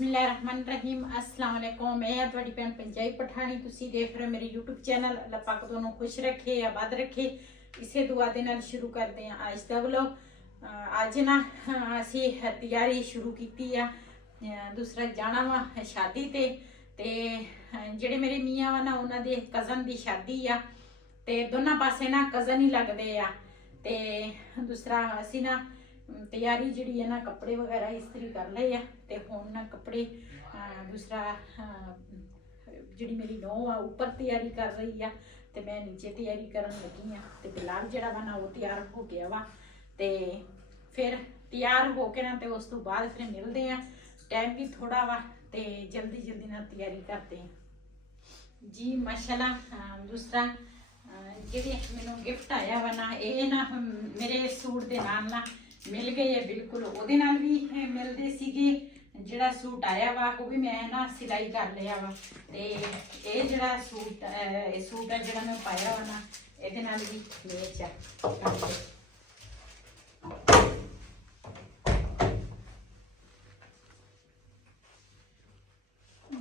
बिस्मिल्लाहिर्रहमानिर्रहीम अस्सलाम वालेकुम। मैं ਤੁਹਾਡੀ ਭੈਣ पंजाबी पठानी ਤੁਸੀਂ देख रहे हो मेरे YouTube चैनल। अल्लाह पाक ਤੁਹਾਨੂੰ खुश रखे आबाद रखे। इसे दुआ ਦੇ ਨਾਲ ਸ਼ੁਰੂ ਕਰਦੇ ਹਾਂ ਅੱਜ ਦਾ ਵਲੌਗ। ਅੱਜ ਨਾ ਅਸੀਂ ਤਿਆਰੀ ਸ਼ੁਰੂ ਕੀਤੀ ਆ ਦੂਸਰਾ ਜਾਣਾ ਵਾ ਸ਼ਾਦੀ ਤੇ ਜਿਹੜੇ ਮੇਰੇ ਮੀਆਂ ਵਾ ਨਾ ਉਹਨਾਂ ਦੇ ਕਜ਼ਨ ਦੀ ਸ਼ਾਦੀ ਆ ਤੇ ਦੋਨਾਂ ਪਾਸੇ ਨਾ ਕਜ਼ਨ ਹੀ ਲੱਗਦੇ ਆ ਤੇ ਦੂਸਰਾ ਅਸੀਂ ਨਾ ਤਿਆਰੀ ਜਿਹੜੀ ਹੈ ਨਾ ਕੱਪੜੇ ਵਗੈਰਾ ਇਸਤਰੀ ਕਰ ਲਏ ਆ ਤੇ ਹੁਣ ਨਾ ਕੱਪੜੇ ਦੂਸਰਾ ਜਿਹੜੀ ਮੇਰੀ ਨੂੰਹ ਆ ਉੱਪਰ ਤਿਆਰੀ ਕਰ ਰਹੀ ਆ ਤੇ ਮੈਂ ਨੀਚੇ ਤਿਆਰੀ ਕਰਨ ਲੱਗੀ ਆ ਤੇ ਬਿਲਾਲ ਜਿਹੜਾ ਵਾ ਨਾ ਉਹ ਤਿਆਰ ਹੋ ਗਿਆ ਵਾ ਤੇ ਫਿਰ ਤਿਆਰ ਹੋ ਕੇ ਨਾ ਤੇ ਉਸ ਤੋਂ ਬਾਅਦ ਫਿਰ ਮਿਲਦੇ ਆ। टाइम भी थोड़ा वा ते जल्दी जल्दी ना तैयारी करते हैं जी माशाल्लाह। दूसरा जी मैनू गिफ्ट आया वा ना ये ना मेरे सूट दे नाल ना मिल गए है बिल्कुल ओदे नाल भी मिलते सीगे। जिहड़ा सूट आया वा वो भी मैं ना सिलाई कर लिया वा ते ये जिहड़ा सूट है जिहड़ा मैं पाया वा ना इहदे नाल भी मैच है।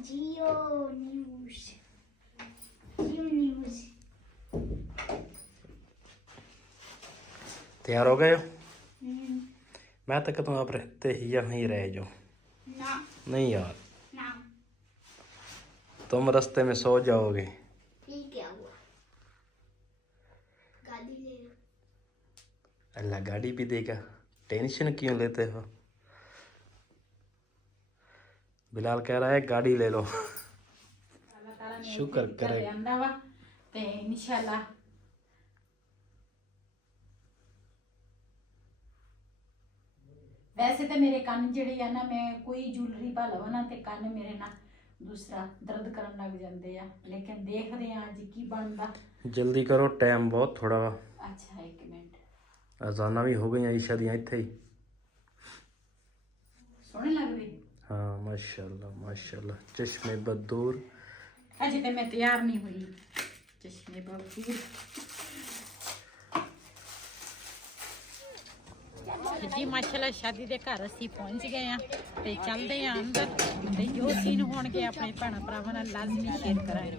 जियो न्यूज़ तैयार हो गए हो? मैं तक तुम आप रहते ही यहीं रह जाओ ना नहीं यार ना तुम रास्ते में सो जाओगे। ये क्या हुआ? गाड़ी ले लो। अल्लाह गाड़ी भी देगा, टेंशन क्यों लेते हो? बिलाल कह रहा है गाड़ी ले लो। शुक्र करे ते इंशाल्लाह वैसे तो मेरे कान जड़े है ना मैं कोई ज्वेलरी पा लवा ना ते कान मेरे ना दूसरा दर्द करन लग जाते हैं लेकिन देखते हैं अज की बनता। जल्दी करो टाइम बहुत थोड़ा वा। अच्छा एक मिनट अजाना भी हो गई ईशा दियां इत्थे ही। सोहने लगदे हाँ माशाल्लाह माशाल्लाह चश्मे बदूर। अजे तो मैं तैयार नहीं हुई चश्मे बदूर जी माशाल्लाह शादी के घर असी पहुंच गए हैं ते चलते हैं अंदर ते जो सीन होणगे अपने भैन भरावां नाल लाजमी शेयर करांगे।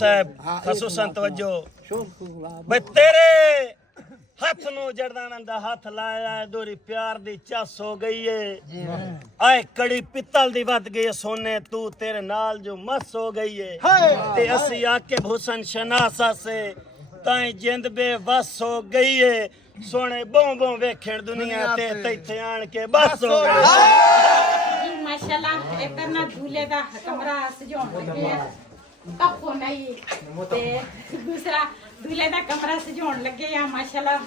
साहब खसूसन तवज्जो भाई तेरे हथ नु जड़दाना दा हाथ लाया दोरी प्यार दी चस हो गई है आए कड़ी पित्तल दी वध गई है सोने तू तेरे नाल जो मस हो गई है ते असी आके हुसन शनासा से ताई जिंद बेवस हो गई है सोने बों बों वेखण दुनिया ते तैथे आन के बस हो गई जी माशाल्लाह इधर ना दूल्हे दा कमरा सजाउण लगे आ कपो नहीं ते दूसरा दूल्हे दा कमरा सजाउण लगे आ माशाल्लाह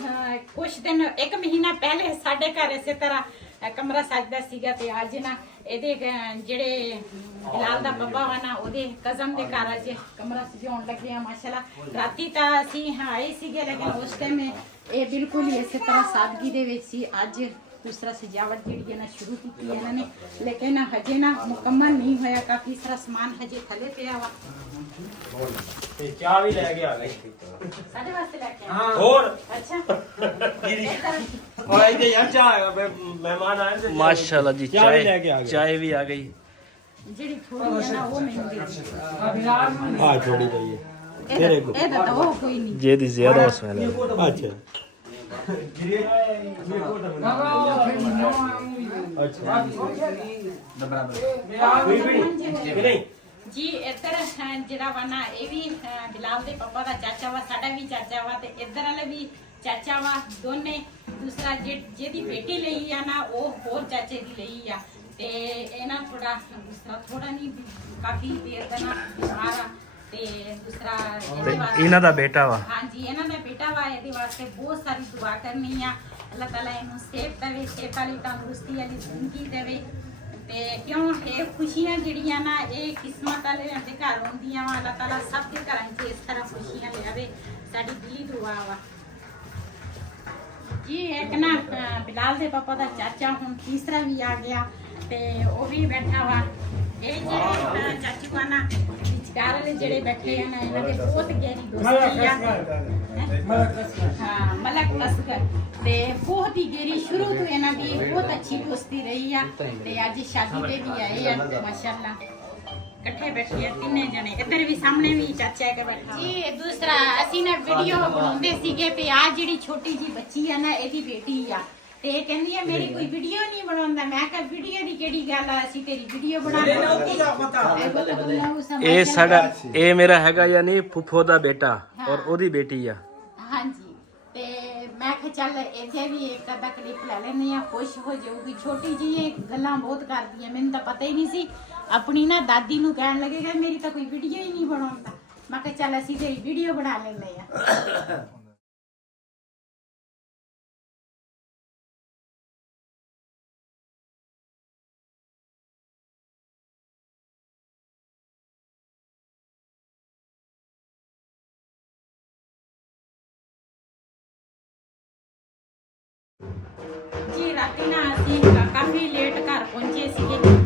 कुछ दिन एक महीना पहले साडे घर इसे तरह कमरा सजदा सीगा ते अज ना एदे जेड़े बिलाल दा पप्पा वा ना ओदे कजन दे घर अज कमरा सजाउण लगे आ माशाल्लाह राती ता असी आए सीगे लेकिन उस टाइम ये बिल्कुल ही इस तरह सादगी दे विच सी अज दूसरा सजावट जी ना शुरू की इन्होंने लेकिन हजे ना मुकम्मल नहीं होया काफी सारा सामान हजे थले पे आवा चाय भी लेके आ गई साडे वास्ते लेके हां और अच्छा और इधर यार चाय मेहमान आए थे माशाल्लाह जी चाय भी लेके आ गए चाय भी आ गई जेडी थोड़ी है ना वो नहीं दे हां थोड़ी चाहिए तेरे को ए तो वो कोई नहीं जे दी ज्यादा उसमें अच्छा जी इधर जरा वा ना ये भी बिलाल दे पापा दा चाचा वा साडा भी चाचा वा ते इधर वाले भी चाचा वा दोने दूसरा जेदी बेटी लई आ ना वो होर चाचे दी लई आ ते ए ना थोड़ा दूसरा थोड़ा नहीं काफी देर दा ना बीमार आ ते दूसरा इन्हां दा बेटा वा हाँ जी इन्हां दा बेटा वा इहदे वास्ते बहुत सारी दुआ करनी आ अल्लाह ताला इहनू सेहत देवे सेहत वाली तंदुरुस्ती वाली जिंदगी देवे ते क्यों ये खुशियां जिहड़ियां ना ये किस्मत वाले दे घर होंदियां वा अल्लाह ताला सब दे घरां च इस तरह खुशियां लियावे साडी दिली दुआ वा जी एक ना बिलाल दे पापा दा चाचा हुण तीसरा भी आ गया ते वो भी बैठा वा ये जेड़े चाची को ना विचकार वाले जेड़े बैठे हैं ना इन्हां दे बहुत गहरी दोस्ती आ हाँ मलक असगर ते बहुत ही गहरी शुरू तो इन्हां दी बहुत अच्छी दोस्ती रही आ ते अज शादी पे भी आए आ माशाल्लाह इकट्ठे बैठे हैं तीने जने इधर भी सामने भी चाचा के बैठा जी दूसरा असी ना वीडियो बनाउंदे सीगे ते आ जेड़ी छोटी जी बच्ची है ना एदी बेटी आ ते कहंदी है मेरी कोई वीडियो नहीं बनाउंदा मैं कहा वीडियो दी केड़ी गल आ असी तेरी वीडियो बना ਇਹ ਸਾਡਾ ਇਹ ਮੇਰਾ ਹੈਗਾ ਯਾਨੀ ਫੁੱਫੋ ਦਾ ਬੇਟਾ ਔਰ ਉਹਦੀ ਬੇਟੀ ਆ हाँ जी ते मैं कहा चल इत्थे भी एक अद्धा क्लिप ले लेने आ खुश हो जाऊगी छोटी जी ये गल्लां बहुत करदी है मैनूं तां पता ही नहीं सी अपनी ना दादी नूं कहण लगेगा मेरी तां कोई वीडियो ही नहीं बनाउंदा मैं कहा चल असीं तेरी वीडियो बना लेने आ जी राती ना असीं काफी लेट घर पहुंचे सीगे